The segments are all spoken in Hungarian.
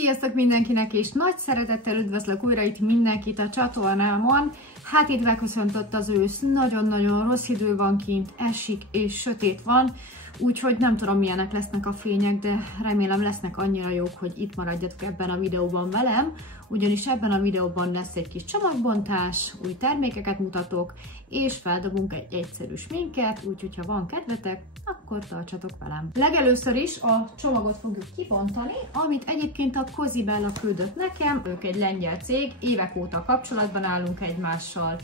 Sziasztok mindenkinek, és nagy szeretettel üdvözlök újra itt mindenkit a csatornámon. Hát itt beköszöntött az ősz, nagyon-nagyon rossz idő van kint, esik és sötét van, úgyhogy nem tudom milyenek lesznek a fények, de remélem lesznek annyira jók, hogy itt maradjatok ebben a videóban velem, ugyanis ebben a videóban lesz egy kis csomagbontás, új termékeket mutatok, és feldobunk egy egyszerű sminket, úgyhogy ha van kedvetek, akkor tartsatok velem. Legelőször is a csomagot fogjuk kibontani, amit egyébként a Cozy Bella küldött nekem, ők egy lengyel cég, évek óta kapcsolatban állunk egymással,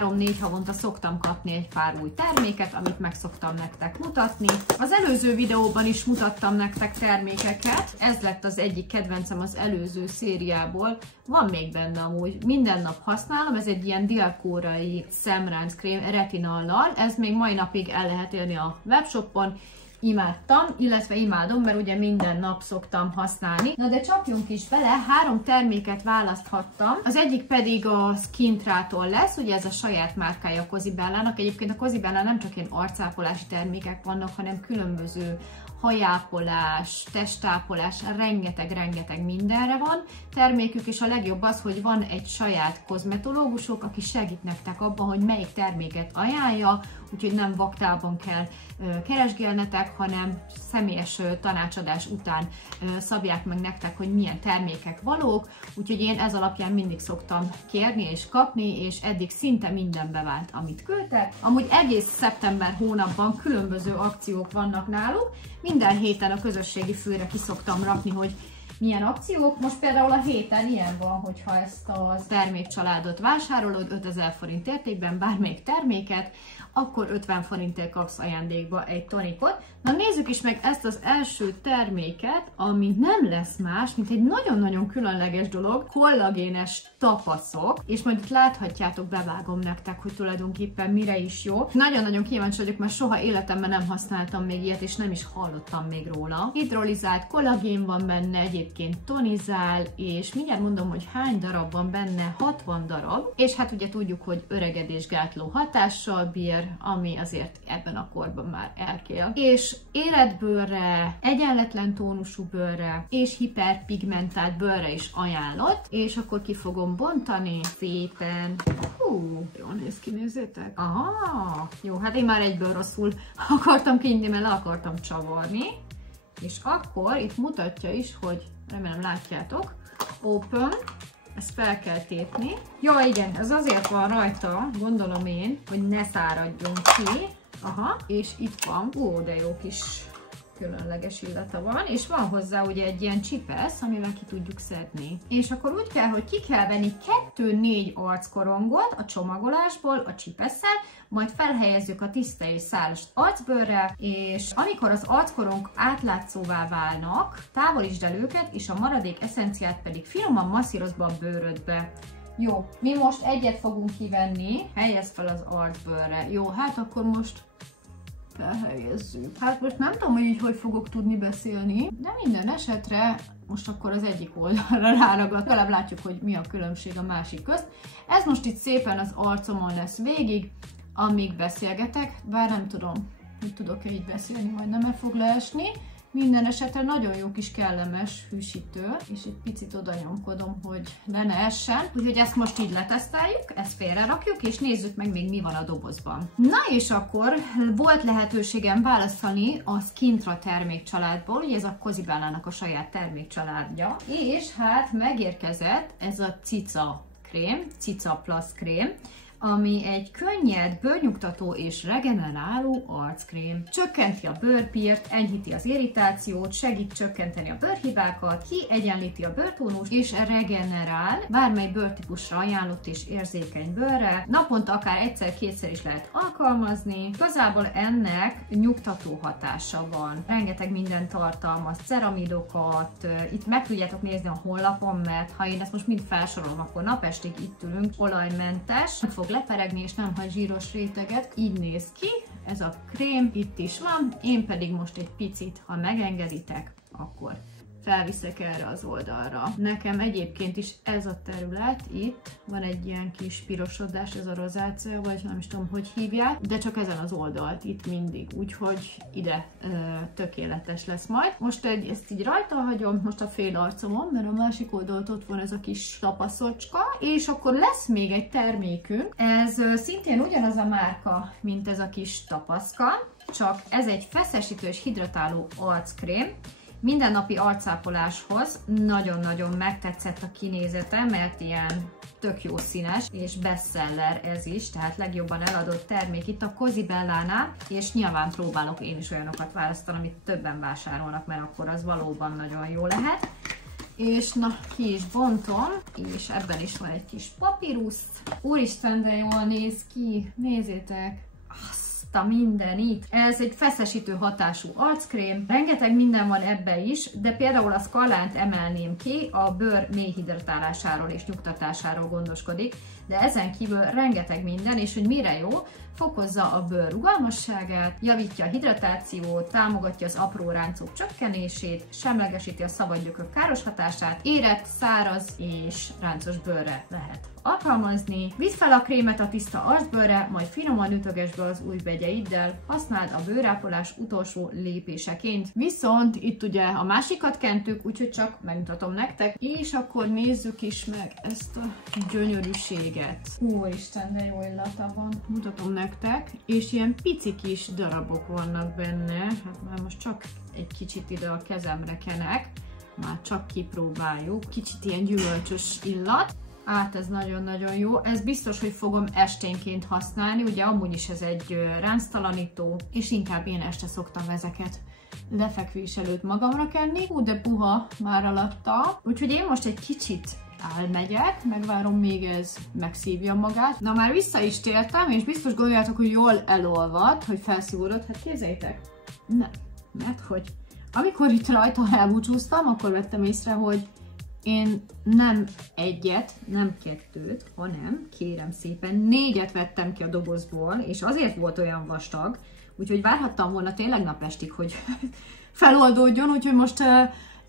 3-4 havonta szoktam kapni egy pár új terméket, amit meg szoktam nektek mutatni. Az előző videóban is mutattam nektek termékeket, ez lett az egyik kedvencem az előző szériából, van még benne amúgy, minden nap használom, ez egy ilyen dél-koreai szemránckrém retinallal, ez még mai napig el lehet élni a webshopon, imádtam, illetve imádom, mert ugye minden nap szoktam használni. Na de csapjunk is bele, 3 terméket választhattam, az egyik pedig a Skintra-tól lesz, ugye ez a saját márkája a Cozy Bellának, egyébként a Cozy Bellán nem csak ilyen arcápolási termékek vannak, hanem különböző hajápolás, testápolás, rengeteg mindenre van termékük, és a legjobb az, hogy van egy saját kozmetológusok, aki segít nektek abban, hogy melyik terméket ajánlja, úgyhogy nem vaktában kell keresgélnetek, hanem személyes tanácsadás után szabják meg nektek, hogy milyen termékek valók, úgyhogy én ez alapján mindig szoktam kérni és kapni, és eddig szinte minden bevált, amit küldtek. Amúgy egész szeptember hónapban különböző akciók vannak náluk, minden héten a közösségi főre ki szoktam rakni, hogy milyen akciók. Most például a héten ilyen van, hogyha ezt a termékcsaládot vásárolod 5000 forint értékben bármelyik terméket, akkor 50 forintért kapsz ajándékba egy tonikot. Na nézzük is meg ezt az első terméket, ami nem lesz más, mint egy nagyon-nagyon különleges dolog, kollagénes tapaszok, és majd itt láthatjátok, bevágom nektek, hogy tulajdonképpen mire is jó. Nagyon-nagyon kíváncsi vagyok, mert soha életemben nem használtam még ilyet, és nem is hallottam még róla. Hidrolizált kollagén van benne, egyébként tonizál, és mindjárt mondom, hogy hány darab van benne, 60 darab, és hát ugye tudjuk, hogy öregedésgátló hatással bír, ami azért ebben a korban már elkél. És életbőrre, egyenletlen tónusú bőrre és hiperpigmentált bőrre is ajánlott, és akkor ki fogom bontani szépen. Hú, jól néz ki, nézzétek. Aha, jó, hát én már egyből rosszul akartam kinyitni, mert le akartam csavarni. És akkor itt mutatja is, hogy remélem látjátok, open, ezt fel kell tépni. Ja, igen, ez azért van rajta, gondolom én, hogy ne száradjon ki. Aha, és itt van. Ó, de jó kis különleges illata van, és van hozzá ugye egy ilyen csipesz, amivel ki tudjuk szedni. És akkor úgy kell, hogy ki kell venni 2-4 arckorongot a csomagolásból a csipesszel, majd felhelyezzük a tiszta és szálas arcbőrre, és amikor az arckorong átlátszóvá válnak, távolítsd el őket, és a maradék eszenciát pedig finoman masszírozd be a bőrödbe. Jó, mi most egyet fogunk kivenni, helyezd fel az arcbőrre. Jó, hát akkor most felhelyezzük. Hát most nem tudom, hogy így hogy fogok tudni beszélni, de minden esetre most akkor az egyik oldalra ráragad. Legalább látjuk, hogy mi a különbség a másik közt. Ez most itt szépen az arcomon lesz végig, amíg beszélgetek, bár nem tudom, hogy tudok-e így beszélni, majd nem fog leesni. Minden esetre nagyon jó kis kellemes hűsítő, és egy picit oda nyomkodom, hogy ne essen. Úgyhogy ezt most így leteszteljük, ezt félre rakjuk, és nézzük meg még mi van a dobozban. Na és akkor volt lehetőségem választani a Skintra termékcsaládból, ugye ez a Cozy Bellának a saját termékcsaládja, és hát megérkezett ez a Cica krém, Cica Plus krém, ami egy könnyed, bőrnyugtató és regeneráló arckrém. Csökkenti a bőrpírt, enyhíti az irritációt, segít csökkenteni a bőrhibákat, kiegyenlíti a bőrtónust és regenerál bármely bőrtípusra ajánlott és érzékeny bőrre. Naponta akár egyszer-kétszer is lehet alkalmazni. Igazából ennek nyugtató hatása van. Rengeteg minden tartalmaz, ceramidokat, itt meg tudjátok nézni a honlapon, mert ha én ezt most mind felsorolom, akkor napestig itt ülünk, olajmentes, fog leperegni és nem hagy zsíros réteget. Így néz ki, ez a krém itt is van, én pedig most egy picit, ha megengeditek, akkor felviszek erre az oldalra. Nekem egyébként is ez a terület, itt van egy ilyen kis pirosodás, ez a rozácia, vagy nem is tudom, hogy hívják, de csak ezen az oldalt, itt mindig, úgyhogy ide tökéletes lesz majd. Most ezt így rajta hagyom, most a fél arcomon, mert a másik oldalt ott van ez a kis tapaszocska, és akkor lesz még egy termékünk, ez szintén ugyanaz a márka, mint ez a kis tapaszka, csak ez egy feszesítő és hidratáló arckrém. Mindennapi arcápoláshoz nagyon-nagyon megtetszett a kinézete, mert ilyen tök jó színes, és bestseller ez is, tehát legjobban eladott termék itt a Cozy Bellánál, és nyilván próbálok én is olyanokat választani, amit többen vásárolnak, mert akkor az valóban nagyon jó lehet. És na, ki is bontom, és ebben is van egy kis papírusz. Úristen, de jól néz ki, nézzétek! A mindenit. Ez egy feszesítő hatású arckrém, rengeteg minden van ebbe is, de például a Skallánt emelném ki, a bőr mély hidratálásáról és nyugtatásáról gondoskodik, de ezen kívül rengeteg minden, és hogy mire jó, fokozza a bőr rugalmasságát, javítja a hidratációt, támogatja az apró ráncok csökkenését, semlegesíti a szabad gyökök káros hatását, érett, száraz és ráncos bőrre lehet alkalmazni. Vidd fel a krémet a tiszta arcbőrre, majd finoman ütögesd be az új vegyeiddel, használd a bőrápolás utolsó lépéseként. Viszont itt ugye a másikat kentük, úgyhogy csak megmutatom nektek, és akkor nézzük is meg ezt a gyönyörűséget. Úristen, de jó illata van. Mutatom nektek, és ilyen pici kis darabok vannak benne, hát már most csak egy kicsit ide a kezemre kenek, már csak kipróbáljuk, kicsit ilyen gyümölcsös illat. Hát ez nagyon-nagyon jó. Ez biztos, hogy fogom esténként használni, ugye amúgy is ez egy ránctalanító, és inkább én este szoktam ezeket lefekvés előtt magamra kenni. Hú, de puha már alatta. Úgyhogy én most egy kicsit elmegyek, megvárom, még ez megszívja magát. Na, már vissza is tértem, és biztos gondoljátok, hogy jól elolvad, hogy felszívódott. Hát képzeljétek, nem, mert hogy amikor itt rajta elbúcsúztam, akkor vettem észre, hogy én nem egyet, nem kettőt, hanem kérem szépen 4 vettem ki a dobozból, és azért volt olyan vastag, úgyhogy várhattam volna tényleg napestig, hogy feloldódjon, úgyhogy most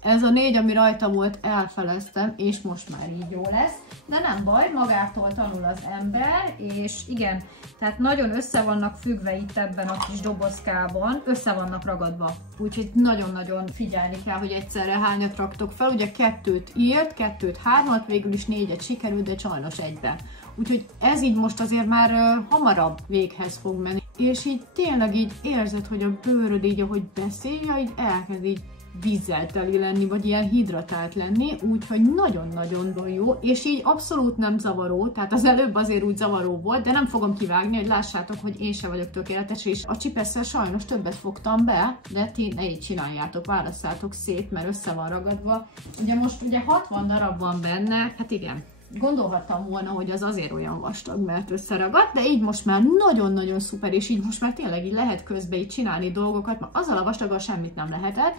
ez a 4, ami rajta volt, elfeleztem, és most már így jó lesz. De nem baj, magától tanul az ember, és igen, tehát nagyon össze vannak függve itt ebben a kis dobozkában, össze vannak ragadva. Úgyhogy nagyon-nagyon figyelni kell, hogy egyszerre hányat raktok fel. Ugye 2-t írt, 2-t, 3-at, végül is 4-et sikerült, de sajnos egybe. Úgyhogy ez így most azért már hamarabb véghez fog menni. És így tényleg így érzed, hogy a bőröd így, ahogy beszélja, így elkezd így vízzel teli lenni, vagy ilyen hidratált lenni, úgyhogy nagyon-nagyon jó, és így abszolút nem zavaró, tehát az előbb azért úgy zavaró volt, de nem fogom kivágni, hogy lássátok, hogy én se vagyok tökéletes, és a csipesszel sajnos többet fogtam be, de ti ne így csináljátok, válasszátok szét, mert össze van ragadva. Ugye most ugye 60 darab van benne, hát igen, gondolhattam volna, hogy az azért olyan vastag, mert összeragadt, de így most már nagyon-nagyon szuper, és így most már tényleg így lehet közben így csinálni dolgokat, mert azzal a vastaggal semmit nem lehetett,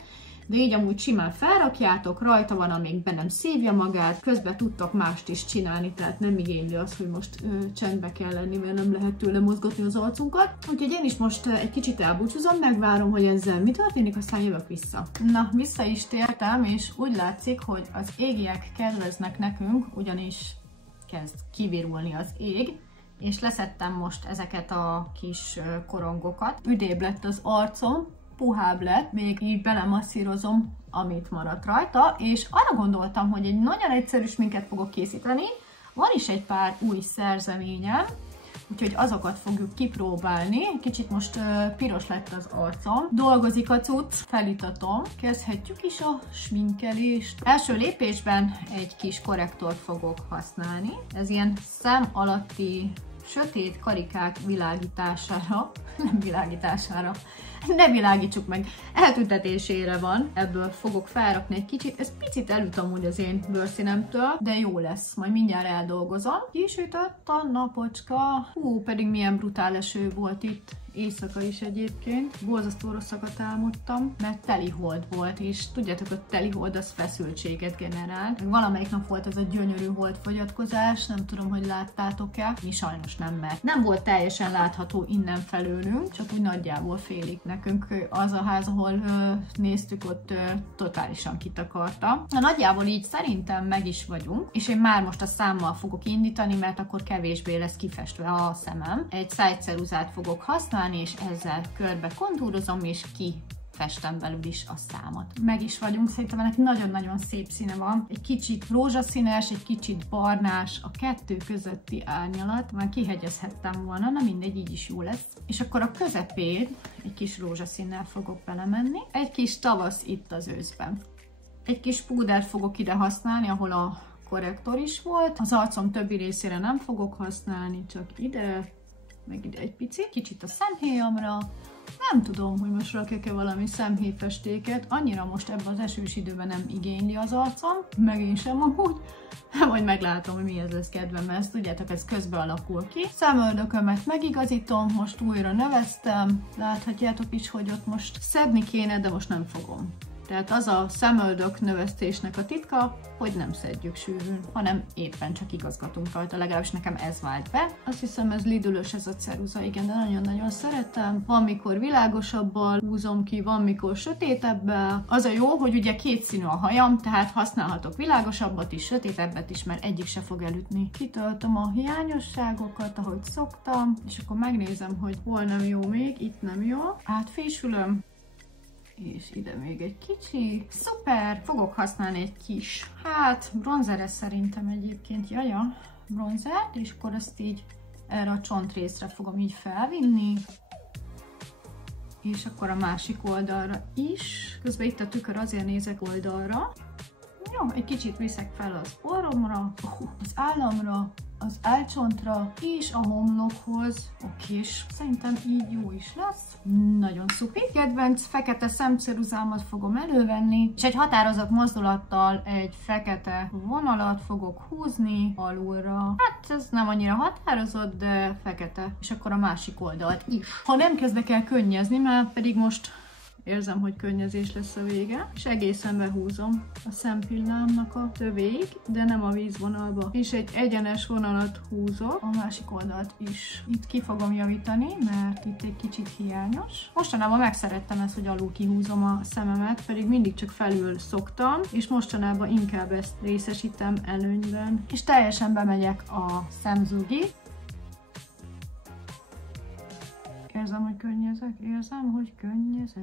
de így amúgy simán felrakjátok, rajta van, amíg be nem szívja magát, közben tudtok mást is csinálni, tehát nem igényli az, hogy most csendbe kell lenni, mert nem lehet tőle mozgatni az arcunkat. Úgyhogy én is most egy kicsit elbúcsúzom, megvárom, hogy ezzel mi történik, aztán jövök vissza. Na, vissza is tértem, és úgy látszik, hogy az égiek kedveznek nekünk, ugyanis kezd kivirulni az ég, és leszettem most ezeket a kis korongokat. Üdébb lett az arcom, puhább lett, még így belemasszírozom, amit maradt rajta, és arra gondoltam, hogy egy nagyon egyszerű sminket fogok készíteni. Van is egy pár új szerzeményem, úgyhogy azokat fogjuk kipróbálni. Kicsit most piros lett az arcom. Dolgozik a cucc, felitatom. Kezdhetjük is a sminkelést. Első lépésben egy kis korrektort fogok használni. Ez ilyen szem alatti sötét karikák világítására, nem világítására, ne világítsuk meg, eltüntetésére van, ebből fogok felrakni egy kicsit, ez picit elüt amúgy az én bőrszínemtől, de jó lesz, majd mindjárt eldolgozom. Kisütött a napocska, hú, pedig milyen brutál eső volt itt, éjszaka is egyébként, borzasztó rosszakat álmodtam, mert telihold volt, és tudjátok, hogy telihold az feszültséget generál. Meg valamelyik nap volt ez a gyönyörű holdfogyatkozás, nem tudom, hogy láttátok-e, mi sajnos nem, mert nem volt teljesen látható innen felől körülünk, csak úgy nagyjából félig. Nekünk az a ház, ahol néztük, ott totálisan kitakarta. Na, nagyjából így szerintem meg is vagyunk, és én már most a számmal fogok indítani, mert akkor kevésbé lesz kifestve a szemem. Egy szájceruzát fogok használni, és ezzel körbe kontúrozom, és festem belül is a számot. Meg is vagyunk, szerintem ennek nagyon-nagyon szép színe van. Egy kicsit rózsaszínes, egy kicsit barnás, a kettő közötti árnyalat. Már kihegyezhettem volna, na mindegy, így is jó lesz. És akkor a közepén egy kis rózsaszínnel fogok belemenni. Egy kis tavasz itt az őszben. Egy kis púdert fogok ide használni, ahol a korrektor is volt. Az arcom többi részére nem fogok használni, csak ide, meg ide egy picit. Kicsit a szemhéjamra. Nem tudom, hogy most rakjak-e valami szemhéjfestéket, annyira most ebben az esős időben nem igényli az arcom, meg én sem amúgy, majd meglátom, hogy mihez lesz kedvem, mert ezt tudjátok, ez közben alakul ki. Szemöldökömet megigazítom, most újra növeztem, láthatjátok is, hogy ott most szedni kéne, de most nem fogom. Tehát az a szemöldök növesztésnek a titka, hogy nem szedjük sűrűn, hanem éppen csak igazgatunk rajta, legalábbis nekem ez vált be. Azt hiszem, ez Lidl-ös ez a ceruza, igen, de nagyon-nagyon szeretem. Van, mikor világosabbal húzom ki, van, mikor sötétebbel. Az a jó, hogy ugye kétszínű a hajam, tehát használhatok világosabbat is, sötétebbet is, mert egyik se fog elütni. Kitöltöm a hiányosságokat, ahogy szoktam, és akkor megnézem, hogy hol nem jó még, itt nem jó. Átfésülöm. És ide még egy kicsi. Szuper! Fogok használni egy kis, bronzeres szerintem egyébként, jaja, bronzert, és akkor ezt így erre a csontrészre fogom így felvinni. És akkor a másik oldalra is. Közben itt a tükör, azért nézek oldalra. Jó, egy kicsit viszek fel az orromra, az államra, az álcsontra és a homlokhoz. Okés, szerintem így jó is lesz. Nagyon szupi. Kedvenc fekete szemceruzámat fogom elővenni, és egy határozott mozdulattal egy fekete vonalat fogok húzni alulra. Hát ez nem annyira határozott, de fekete. És akkor a másik oldalt is. Ha nem kezdek el könnyezni, mert pedig most érzem, hogy könnyezés lesz a vége, és egészen behúzom a szempillámnak a tövéig, de nem a vízvonalba. És egy egyenes vonalat húzok, a másik oldalt is. Itt ki fogom javítani, mert itt egy kicsit hiányos. Mostanában megszerettem ezt, hogy alul kihúzom a szememet, pedig mindig csak felül szoktam, és mostanában inkább ezt részesítem előnyben. És teljesen bemegyek a szemzugig. Érzem, hogy könnyezek.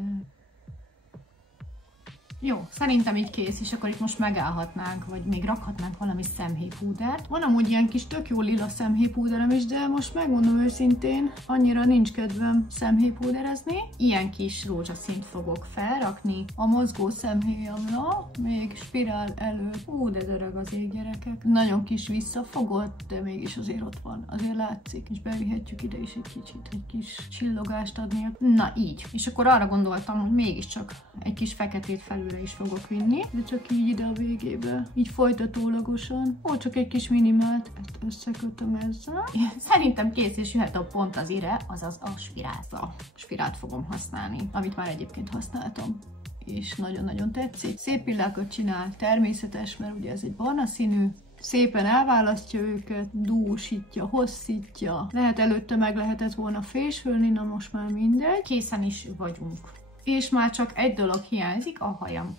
Jó, szerintem így kész, és akkor itt most megállhatnánk, vagy még rakhatnánk valami szemhéjpúdert. Van amúgy ilyen kis tök jó lila szemhéjpúderem is, de most megmondom őszintén, annyira nincs kedvem szemhéjpúderezni. Ilyen kis rózsaszínt fogok felrakni a mozgó szemhéjamra, még spirál előtt. De dörög az ég, gyerekek. Nagyon kis visszafogott, de mégis azért ott van, azért látszik, és bevihetjük ide is egy kicsit, egy kis csillogást adni. Na így. És akkor arra gondoltam, hogy mégiscsak egy kis feketét felülre is fogok vinni, de csak így ide a végébe, így folytatólagosan. Ó, csak egy kis minimált, ezt összekötöm ezzel. Szerintem kész, és jöhet a pont az ire, azaz a spirált. A spirált fogom használni, amit már egyébként használtam, és nagyon-nagyon tetszik. Szép pillákat csinál, természetes, mert ugye ez egy barna színű, szépen elválasztja őket, dúsítja, hosszítja. Lehet előtte meg lehetett volna fésülni, na most már mindegy. Készen is vagyunk. És már csak egy dolog hiányzik, a hajam.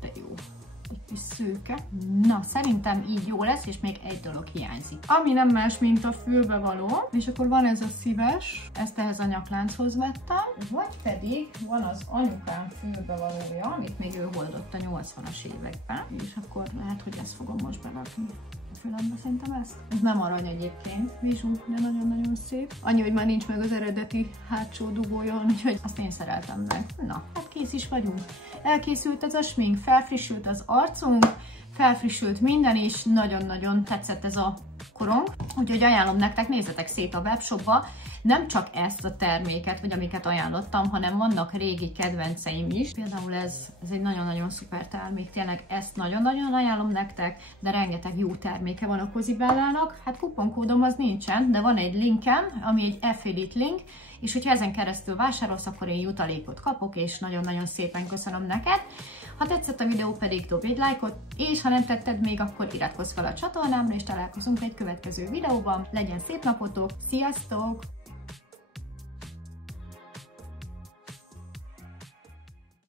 De jó. Egy kis szőke. Na, szerintem így jó lesz, és még egy dolog hiányzik. Ami nem más, mint a fülbevaló. És akkor van ez a szíves, ezt ehhez a nyaklánchoz vettem. Vagy pedig van az anyukám fülbevalója, amit még ő holdott a 80-as években. És akkor lehet, hogy ezt fogom most berakni a fülembe, szerintem ezt. Ez nem arany egyébként, bizsú, de nagyon-nagyon szép. Annyi, hogy már nincs meg az eredeti hátsó dugója, úgyhogy azt én szereltem meg. Na, hát kész is vagyunk. Elkészült ez a smink, felfrissült az arcunk, felfrissült minden is, nagyon-nagyon tetszett ez a korong. Úgyhogy ajánlom nektek, nézzetek szét a webshopba, nem csak ezt a terméket, vagy amiket ajánlottam, hanem vannak régi kedvenceim is. Például ez egy nagyon-nagyon szuper termék, tényleg ezt nagyon-nagyon ajánlom nektek, de rengeteg jó terméke van a Cozibellának. Hát kuponkódom az nincsen, de van egy linkem, ami egy affiliate link, és hogyha ezen keresztül vásárolsz, akkor én jutalékot kapok, és nagyon-nagyon szépen köszönöm neked. Ha tetszett a videó, pedig dobj egy lájkot, és ha nem tetted még, akkor iratkozz fel a csatornámra, és találkozunk egy következő videóban. Legyen szép napotok, sziasztok!